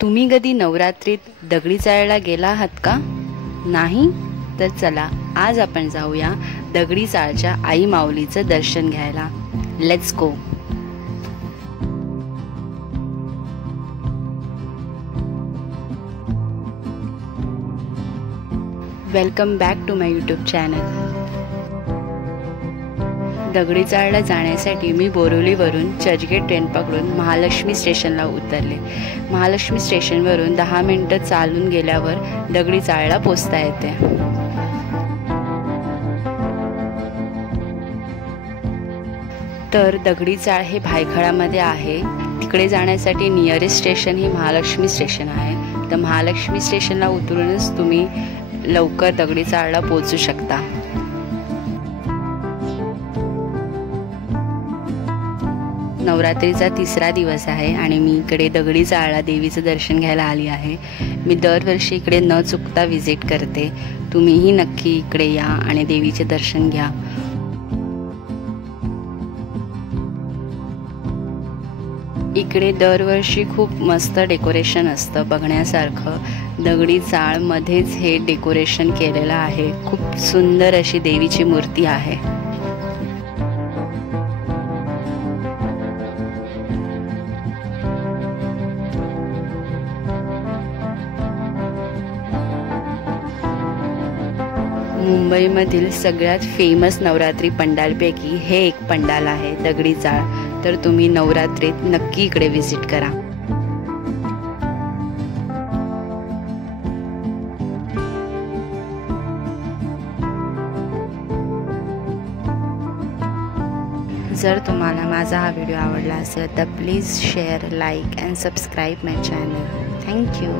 तुम्ही कधी नवरात्रीत दगडी चाळला गेला आहात का? नाही तर चला आज आपण जाऊया दगडी चाळच्या आई माऊलीचं दर्शन घ्यायला. Let's go. Welcome back to my YouTube channel. दगडी चाळला जाण्यासाठी मी बोरिवलीवरून चर्चगेट ट्रेन पकडून महालक्ष्मी स्टेशनला उतरले. महालक्ष्मी स्टेशनवरून 10 मिनिटं चालून गेल्यावर दगडी चाळला पोचता येते. तर दगडी चाळ हे भायखळामध्ये आहे. तिकडे जाण्यासाठी नियरेस्ट स्टेशन ही महालक्ष्मी स्टेशन आहे. तर महालक्ष्मी स्टेशनला उतरूनच तुम्ही लवकर दगडी चाळला पोहोचू शकता. नवरात्रीचा 3रा दिवस आहे आणि मी इकडे दगडी चाळला देवीचं दर्शन घ्यायला आली आहे. मी दरवर्षी इकडे न चुकता व्हिजिट करते. तुम्हीही नक्की इकडे या आणि देवीचे दर्शन घ्या. इकडे दरवर्षी खूप मस्त डेकोरेशन असतं बघण्यासारखं. दगडी चाळमध्येच हे डेकोरेशन केलेलं आहे. खूप सुंदर अशी देवीची मूर्ती आहे. मुंबईमधील सगळ्यात फेमस नवरात्री पंडालपैकी हे एक पंडाल आहे दगडी चाळ. तर तुम्ही नवरात्रीत नक्की इकडे व्हिजिट करा. जर तुम्हाला माझा हा व्हिडिओ आवडला असेल तर please share, like and subscribe my channel. Thank you.